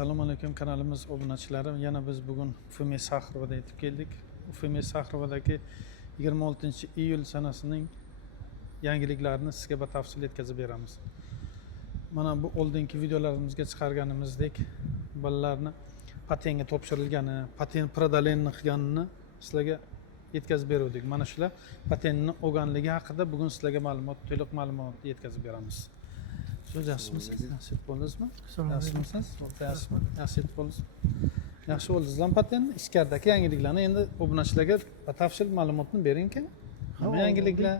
Assalomu alaykum kanalimiz obunachilari. Yana biz bugun Ufume Saxrovada yetib keldik. Ufume Saxrovadagi 26-iyul sanasining yangiliklarini sizga batafsil yetkazib beramiz. Mana bu oldingi videolarimizga chiqarganimizdek bolalarni patentga topshirilgani, patent prodalenini qilganini sizlarga yetkazib berdik. Mana shular patentni olganligi haqida bugun sizlarga to'liq ma'lumot yetkazib beramiz. Yaxshimisiz? Yaxshi bo'ldingizmi? Yaxshimisiz? Yaxshimi? Yaxshi bo'ldingiz. Yaxshi bo'ldingizlar patentni. Ichkaridagi yangiliklarni endi obunachilarga batafsil ma'lumotni bering-ki. Nima yangiliklar?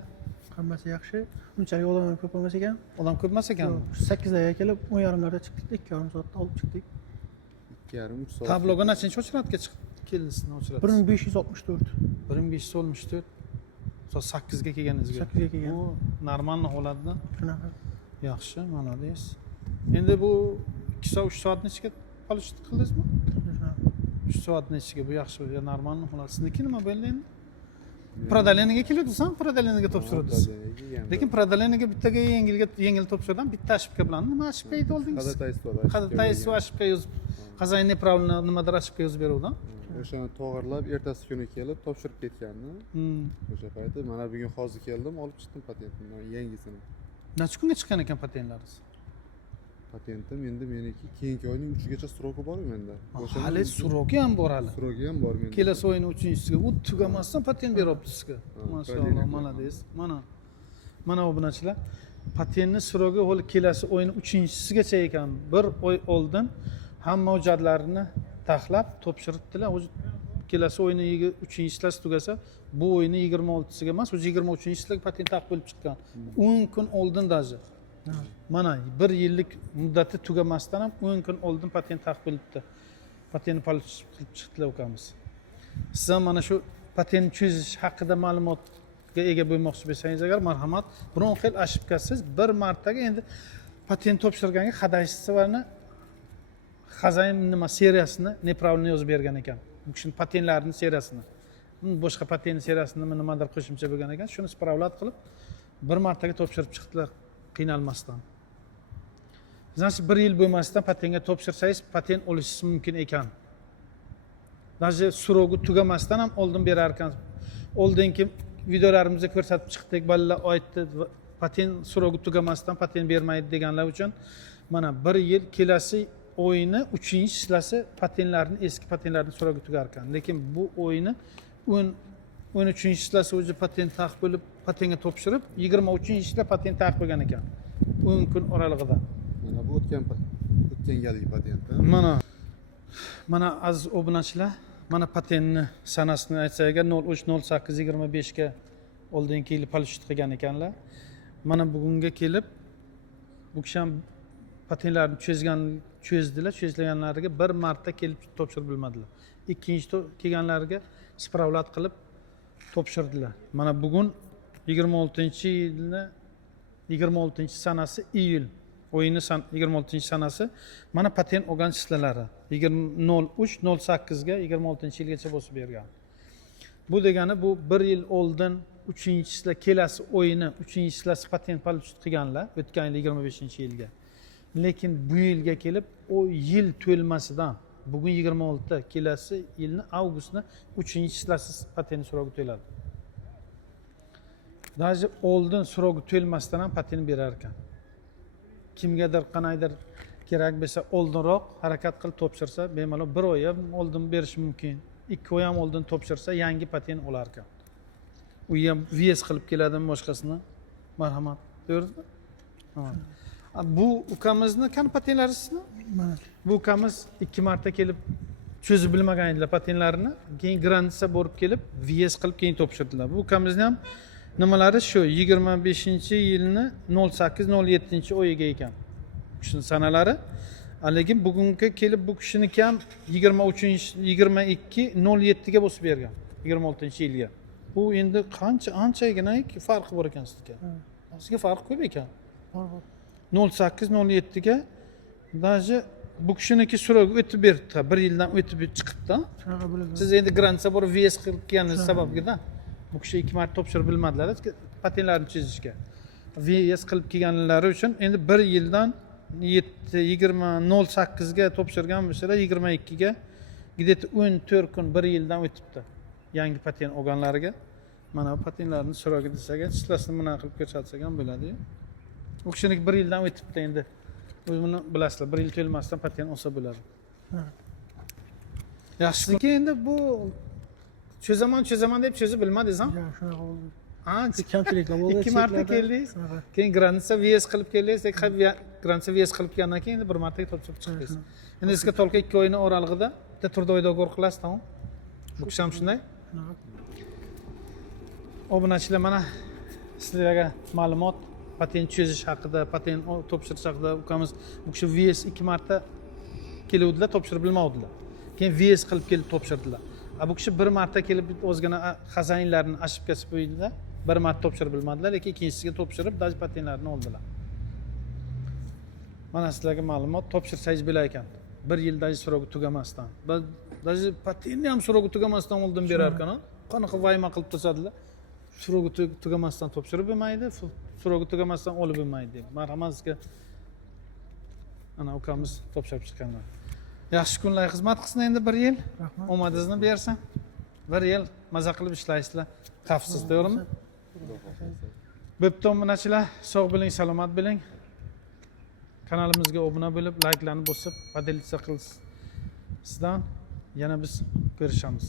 Hammasi yaxshi. Unchalik odam ko'p emas ekan. Odam ko'p emas ekan. 8 larga kelib, 10:30larda chiqdik, 2,5 soatda olib chiqdik. 2,5 soat. Tabloga nechinchi o'chiratga keldingizmi o'chirasiz? 1564. 1564. Soat 8 ga kelganingizga. 8 ga kelgan. Bu normal holatda. Shunaqa. Yaxshi, молодец. Endi bu 2 soat 3 soatni ichiga polish qildingizmi? 3 soatni ichiga bu yaxshi, normal holat. Sizniki nima bo'ldi endi? Prodaleniga keladisan, prodaleniga topshirasiz. Lekin prodaleniga bittaga yengil topshirdim, bitta ошибка bilan nima ошибка edi oldingiz? Ходатайство ошибка yozib, хозяин неправильно nimadir ошибка yozib beruvdim. O'shani to'g'irlab, ertasi kuni kelib topshirib ketgandim. O'sha payti mana bugun hozir keldim, olib chiqdim patentni, yangisini. Necha kunga chiqqan ekan patentlaringiz? Patentim endi meniki keyingi oyning 3-gacha sroki bor menda. Hali sroki ham bor hali. Sroki ham bor menda. Kelasi oyning 3-siga u tugamasdan patent beryapti sizga. Maşallah, молодец. Mana obunachilar, patentni srogi hali kelasi oyning 3-sigacha ekan. Bir oy oldin hamma hujjatlarini taxlab topshiribdilar. Kelasi oyning 3-silasi tugasa, bu oyning 26-siga emas, o'zi 23-siga patent taqib bo'lib chiqqan. 10 kun oldin даже. Mana 1 yillik muddati tugamasdan ham 10 kun oldin patent taqib bo'libdi. Patentni polish qilib chiqdilar ukamiz. Siz ham mana shu patent cho'zish haqida ma'lumotga ega bo'lmoqchi bo'lsangiz agar marhamat, biron xil ошибкасыз bir martaga endi patent topshirganga ходатайствоni хозяин nima seriyasini neправильно yozib bergan ekan. Bu kishining patentlarining seriyasini. Boshqa patent seriyasini nimadir qo'shimcha bo'lgan ekan, shuni spravlat qilib bir martaga topshirib chiqdilar qiynalmasdan. Значит, 1 yil bo'lmasdan patentga topshirsangiz, patent olishingiz mumkin ekan. Даже сроgi tugamasdan ham oldin berar ekan. Oldingi videolarimizda ko'rsatib chiqdik, bolalar aytdi, patent srogi tugamasdan patent bermaydi deganlar uchun mana 1 yil kelasi o'yini 3-silasi patentlarni eski patentlarni srogi tugar ekan. Lekin bu o'yini 13-silasi o'zi patent taqib bo'lib, patentga topshirib, 23-sida patent taqib bo'lgan ekan. 10 kun oralig'ida. Mana bu o'tgan galgi patent. Mana aziz obunachilar, mana patentni sanasini aytsak agar 03/08/25 ga oldingi yil polish qilgan ekanlar. Mana bugunga kelib bu kishi ham patentlarni cho'zdilar, cho'zilganlariga bir marta kelib topshirib bilmadilar. Ikkinchi kelganlariga spravlat qilib topshirdilar. Mana bugun 26-sanasi iyul o'yini 26-sanasi mana patent olgan chislari 03/08 ga 26-yilgacha bosib bergan. Bu degani bu 1 yil oldin 3-sila kelasi o'yini 3-silasi patent polish qilganlar o'tgan yil 25-yilga. Lekin bu yilga kelib o yil to'lmasidan bugun 26, kelasi yilni avgustni 3-silasi patent srogi to'ladi. Даже oldin srogi to'lmasdan ham patent berar ekan. Kimgadir qanaydir kerak bo'lsa oldinroq harakat qilib topshirsa, bemalol 1 oy ham oldin berish mumkin. 2 oy ham oldin topshirsa yangi patent olar ekan. U ham VS qilib keladimi boshqasini? Marhamat. To'g'rimi? Bu ukamizni qani patentlarisini? Bu ukamiz 2 marta kelib cho'zib bilmagan edilar patentlarini. Keyin grantsiya borib kelib VS qilib keyin topshirdilar. Bu ukamizni ham nimalari shu 25-yilni 08-07-oyiga ekan. Kishining sanalari. Lekin bugunga kelib bu kishiniki ham 22-07 ga bosib bergan. 26-yilga. Bu endi anchagina farqi bor ekan sizga. Sizga farq ko'p ekan. 08-07 ga даже bu kishiniki srogi o'tib berdi. 1 yildan o'tib chiqibdi. Siz endi grantsiya bor VS qilganingiz sababida bu kishi 2 marta topshirib bilmadilar patentlarni chizishga. VS qilib kelganlari uchun endi 1 yildan 20.08 ga topshirgan bo'lsalar 22 ga где-то 14 kun 1 yildan o'tibdi yangi patent olganlariga. Mana bu patentlarni so'rogi desak, ishlasini bunaqa qilib ko'rsatsak ham bo'ladi-yu. U kishiniki 1 yildan o'tibdi endi. Buni bilasizlar, 1 yil to'lmasdan patent olsa bo'ladi. Yaxshiki endi bu cho'zaman deb cho'zib bilmadingiz ham? Ya shunaqa bo'ldi. Ha, Kamchiliklar bo'ldi. 2 marta keldingiz. Keyin granitsa VS qilib keldingiz, granitsa VS qilib kelgandan keyin bir martaga topshirib chiqdingiz. Endi sizga tolqa 2 oyning oralig'ida bitta turda do'g'ri qilasiz, tamom? Bu kishi ham shunday. Obunachilar, mana sizlarga ma'lumot patent cho'zish haqida, patent topshirish haqida ukamiz bu kishi VS 2 marta keluvdilar, topshirib bilmavdilar. Keyin VS qilib kelib topshirdilar. Bu kishi bir marta kelib o'zgina xazainlarni ashib kesib qo'ydilar. Bir marta topshirib bilmadilar, lekin ikkinchisiga topshirib daj patentlarini oldilar. Mana sizlarga ma'lumot, topshirsangiz bo'lar ekan. 1 yil daj so'rogi tugamasdan. Daj patentni ham so'rogi tugamasdan oldin berar ekan. Qanaqa vayma qilib tasadilar. So'rogi tugamasdan topshirib bo'lmaydi, so'rogi tugamasdan olib bo'lmaydi deb. Marhamat sizga ana ukamiz topshirib chiqqanlar. Yaxshi kunlar xizmat qilsin endi 1 yil. Rahmat. Omadingizni bersin. 1 yil maza qilib ishlaysizlar. Xavfsiz, to'g'rimi? Bo'pti, obunachilar, sog' bo'ling, salomat bo'ling. Kanalimizga obuna bo'lib, like'larni bosib, podelitsiya qilsizdan yana biz ko'rishamiz.